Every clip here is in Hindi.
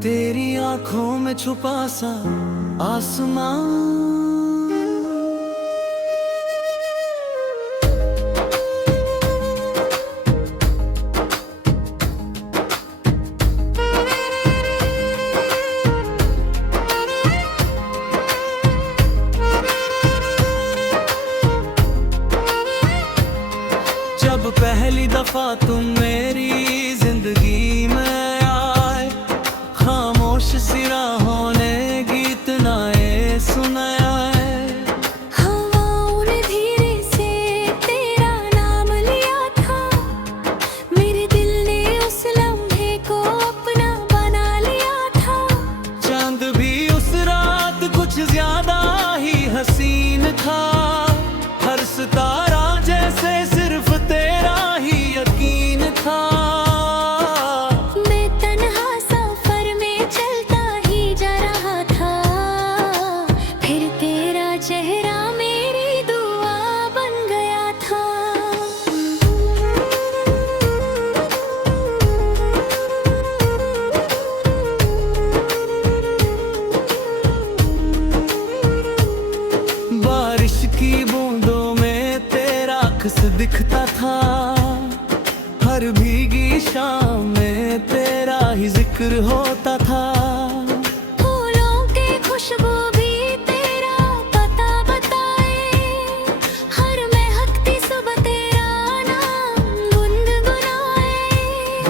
तेरी आंखों में छुपा सा आसमां, जब पहली दफा तुम मेरी जिंदगी में आए, खामोश सी राहों ने गीत नाए सुनाया है। हवाओं ने धीरे से तेरा नाम लिया था, मेरे दिल ने उस लम्हे को अपना बना लिया था। चांद भी उस रात कुछ ज्यादा ही हसीन था, हर सितारा जैसे सिर्फ तेरा ही यकीन था। मैं तन्हा सफर में चलता ही जा रहा था, फिर तेरा चेहरा मेरी दुआ बन गया था। बारिश की बूंदों में तेरा अक्स दिखता था, हर भीगी शाम में तेरा ही जिक्र होता था। फूलों की खुशबू भी तेरा पता बताए, हर महकती सुबह तेरा नाम गुनगुनाए।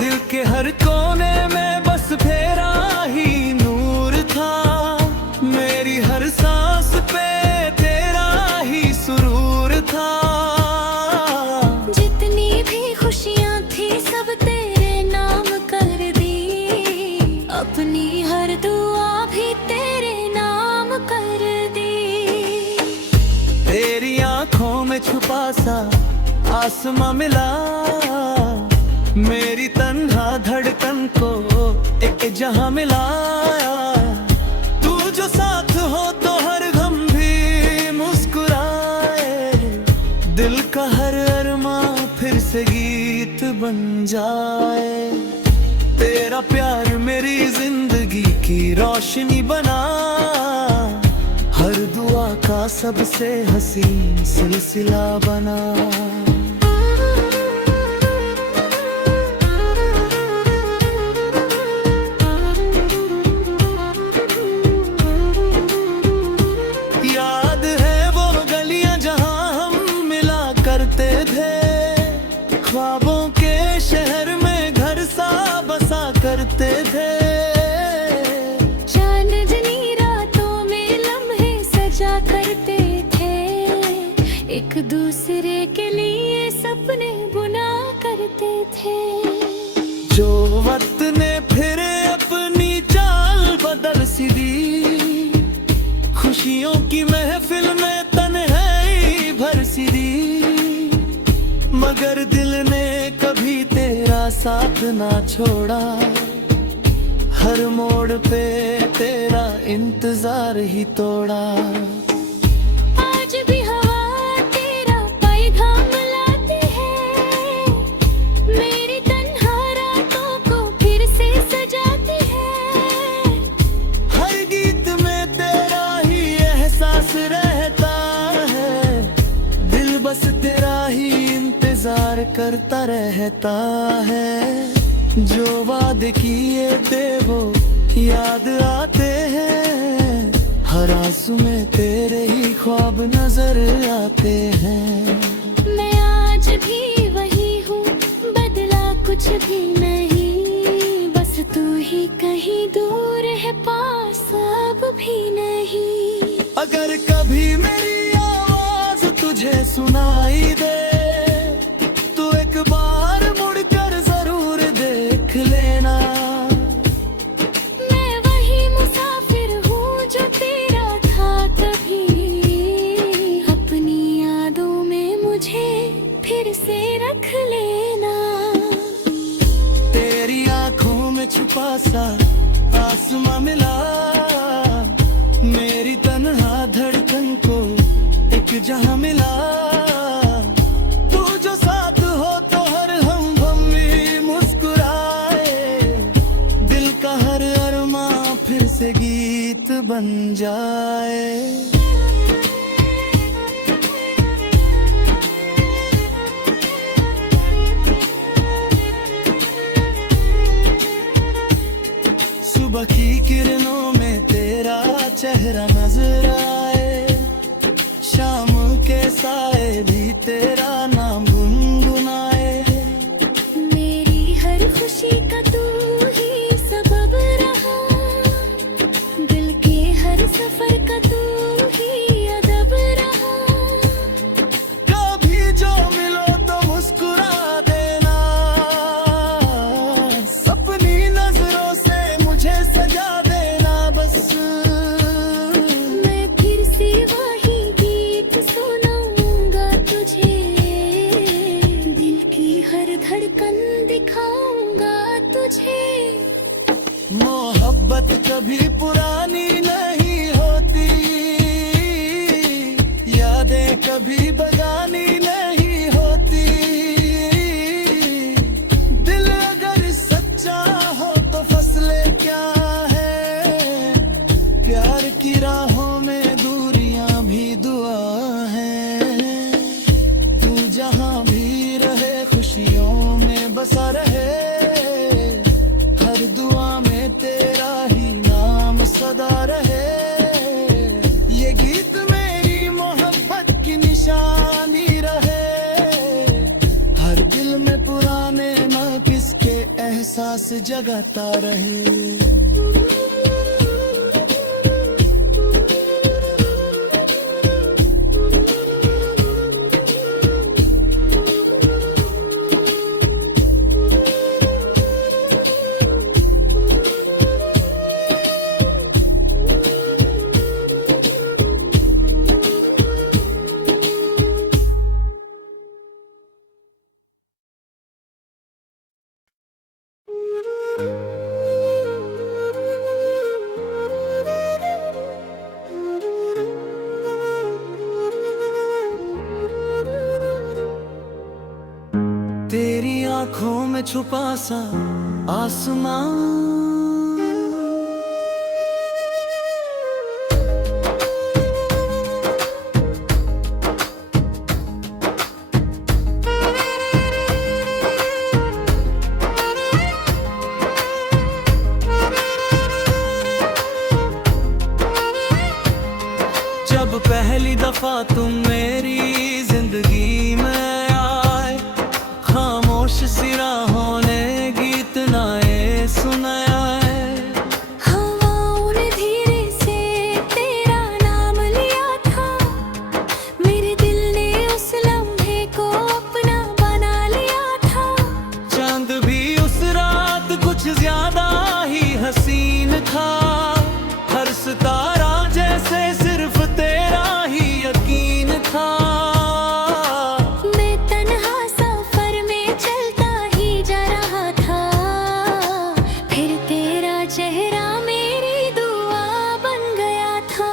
दिल के हर कोने में बस फेरा ही नूर था, मेरी हर सांस पे तेरा ही सुरूर था। जितनी भी खुशियाँ थी सब तेरे नाम कर दी, अपनी हर दुआ भी तेरे नाम कर दी। तेरी आंखों में छुपा सा आसमां मिला, मेरी तन्हा धड़कन को एक जहां मिलाया। तू जो साथ हो तो हर गम भी मुस्कुराए, दिल का हर अरमां फिर से गीत बन जाए। तेरा प्यार मेरी जिंदगी की रोशनी बना, हर दुआ का सबसे हसीन सिलसिला बना। याद है वो गलियां जहां हम मिला करते थे, ख्वाबों के शहर में घर सा बसा करते थे। चांदनी रातों में लम्हे सजा करते थे, एक दूसरे के लिए सपने बुना करते थे। जो वक्त ने फिर अपनी चाल बदल सी दी, खुशियों की महफिल में तन्हाई भर सी दी, मगर दिल ने कभी तेरा साथ ना छोड़ा। हर मोड़ पे तेरा इंतजार ही तोड़ा। आज भी हवा तेरा पैगाम लाती है, मेरी तन्हा रातों को फिर से सजाती है। हर गीत में तेरा ही एहसास रहता है, दिल बस तेरा ही इंतजार करता रहता है। जो वादे किए थे वो याद आते हैं, हर आंसू में तेरे ही ख्वाब नजर आते हैं। मैं आज भी वही हूँ, बदला कुछ भी नहीं, बस तू ही कहीं दूर है पास अब भी नहीं। अगर कभी मेरी आवाज तुझे सुनाई दे, तो एक बार मुड़कर जरूर देख लेना। मैं वही मुसाफिर हूँ जो तेरा था कभी, अपनी यादों में मुझे फिर से रख लेना। तेरी आंखों में छुपा सा आसमां मिला, मेरी तन्हा गीत बन जाए। सुबह की किरणों में तेरा चेहरा नजर आए, शाम के साए भी तेरा नाम गुनगुनाए। मेरी हर खुशी का तू ही सबब रहा, दिल के हर सफर का तू ही अदब रहा। कभी जो मिलो तो मुस्कुरा देना, सपनी नजरों से मुझे सजा देना बस। मैं फिर से वही गीत सुनाऊंगा तुझे, दिल की हर धड़कन दिखाऊंगा तुझे। मोहब्बत कभी पुरानी नहीं होती, यादें कभी बगानी नहीं होती। दिल अगर सच्चा हो तो फसलें क्या है, प्यार की राहों में दूरियां भी दुआ है। तू जहां भी रहे खुशियों में बसा रहे, हर दुआ में तेरा ही नाम सदा रहे। ये गीत मेरी मोहब्बत की निशानी रहे, हर दिल में पुराने ना किसके एहसास जगाता रहे। तेरी आंखों में छुपा सा आसमां, जब पहली दफा तुम मेरी जिंदगी में आए, खामोश सी राहों ने गीत नए सुनाया है। हवाओं ने धीरे से तेरा नाम लिया था, मेरे दिल ने उस लम्हे को अपना बना लिया था। चांद भी उस रात कुछ ज्यादा ही हसीन था, हर सितारा जैसे सिर्फ तेरा ही यकीन था। मैं तन्हा सफर में चलता ही जा रहा था, फिर तेरा चेहरा मेरी दुआ बन गया था।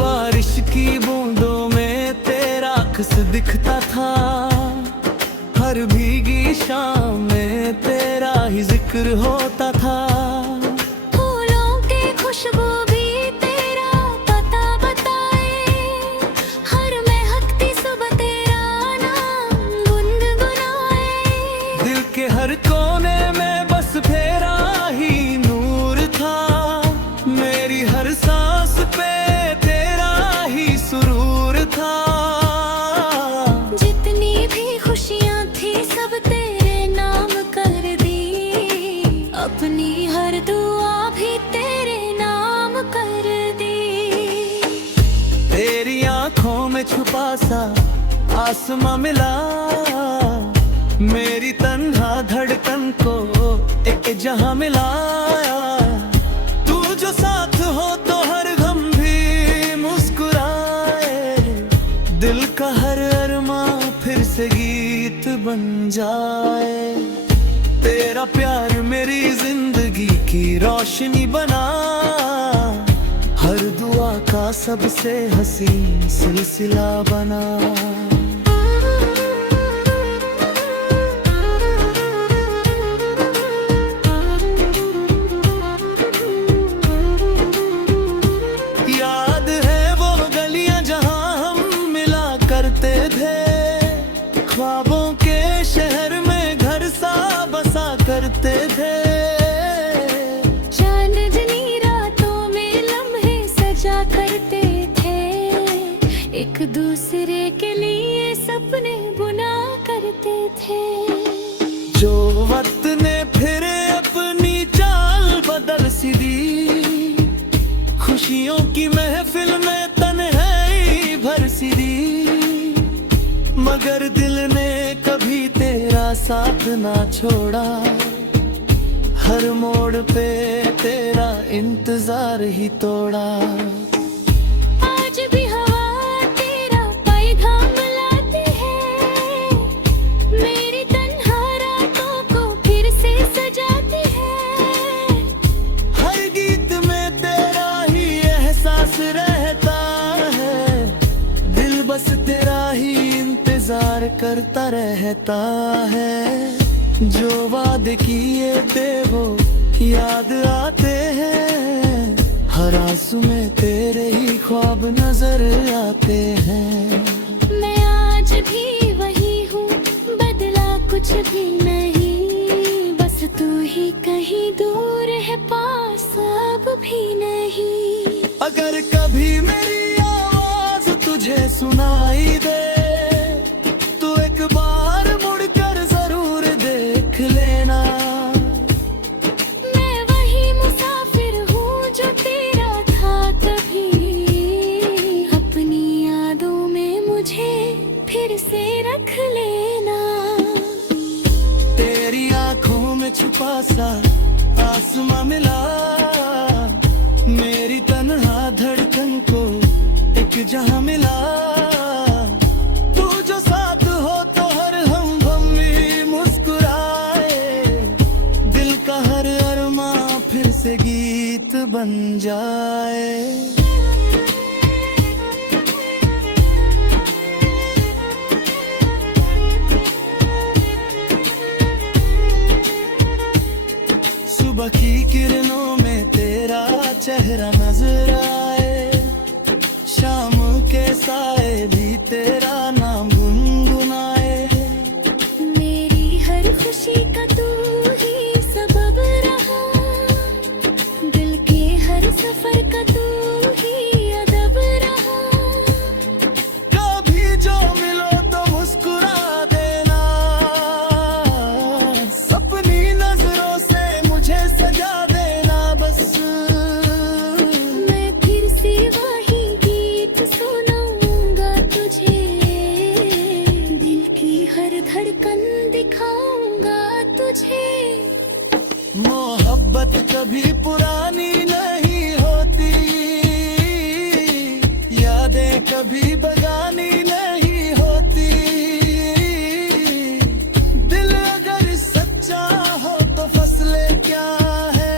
बारिश की बूंदों में तेरा अक्स दिखता था, हर भीगी शाम में तेरा ही जिक्र होता था। फूलों की खुशबू भी तेरा पता बताए, हर महकती सुबह तेरा नाम गुनगुनाए। दिल के हर कोने में बस फेरा ही नूर था, मेरी हर सांस पे तेरा ही सुरूर था। जितनी भी खुशियाँ थी सब तेरे नाम कर दी, अपनी हर दुआ भी तेरे नाम कर दी। तेरी आंखों में छुपा सा आसमां मिला, मेरी तन्हा धड़कन को एक जहां मिलाया। तू जो साथ हो तो हर गम भी मुस्कुराए, दिल का हर अरमां फिर से गीत बन जाए। तेरा प्यार मेरी जिंदगी की रोशनी बना, हर दुआ का सबसे हसीन सिलसिला बना। याद है वो गलियां जहां हम मिला करते थे, ख्वाबों के शहर में घर सा बसा करते थे। चांदनी रातों में लम्हे सजा करते थे, एक दूसरे के लिए सपने बुना करते थे। जो वक्त ने फिर अपनी चाल बदल सी दी, खुशियों की महफिल में तन्हाई भर सी दी, मगर दिल ने कभी तेरा साथ ना छोड़ा। हर मोड़ पे तेरा इंतजार ही तोड़ा। आज भी हवा तेरा पैगाम लाती है, मेरी तन्हा रातों को फिर से सजाती है। हर गीत में तेरा ही एहसास रहता है, दिल बस तेरा ही इंतजार करता रहता है। जो वादे किए थे वो याद आते हैं, हर आंसू में तेरे ही ख्वाब नजर आते हैं। मैं आज भी वही हूँ, बदला कुछ भी नहीं, बस तू ही कहीं दूर है, पास अब भी नहीं। अगर कभी मेरी आवाज तुझे सुनाई दे, तो एक बार मुड़कर जरूर देख लेना। मैं वही मुसाफिर हूँ जो तेरा था कभी, अपनी यादों में मुझे फिर से रख लेना। तेरी आंखों में छुपा सा आसमां मिला, मेरी तन्हा धड़कन को एक जहां मिला। तू जो साथ हो तो हर हम भी मुस्कुराए, दिल का हर अरमां फिर से गीत बन जाए। सुबह की किरणों में तेरा चेहरा नजर आए, शाम के साए भी तेरा नाम गुनगुनाए। मेरी हर खुशी का तू ही सबब रहा, दिल के हर सफर का तू ही अदब रहा। कभी जो मिलो तो मुस्कुरा देना, अपनी नजरों से मुझे सजा देना बस। मैं फिर से वही गीत सुनाऊंगा तुझे, दिल की हर धड़कन दिखाऊंगा तुझे। मोहब्बत कभी पुरानी नहीं होती, यादें कभी बगानी नहीं होती। दिल अगर सच्चा हो तो फसलें क्या है,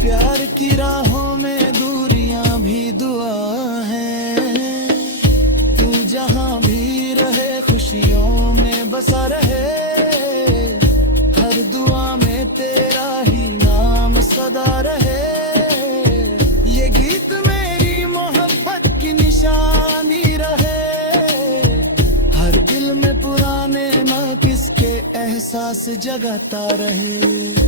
प्यार की राहों में दूरियां भी दुआ है। तू जहां भी रहे खुशियों में बसा रहे, हर दुआ में तेरा ही नाम सदा रहे। ये गीत मेरी मोहब्बत की निशानी रहे, हर दिल में पुराने ना किसके एहसास जगाता रहे।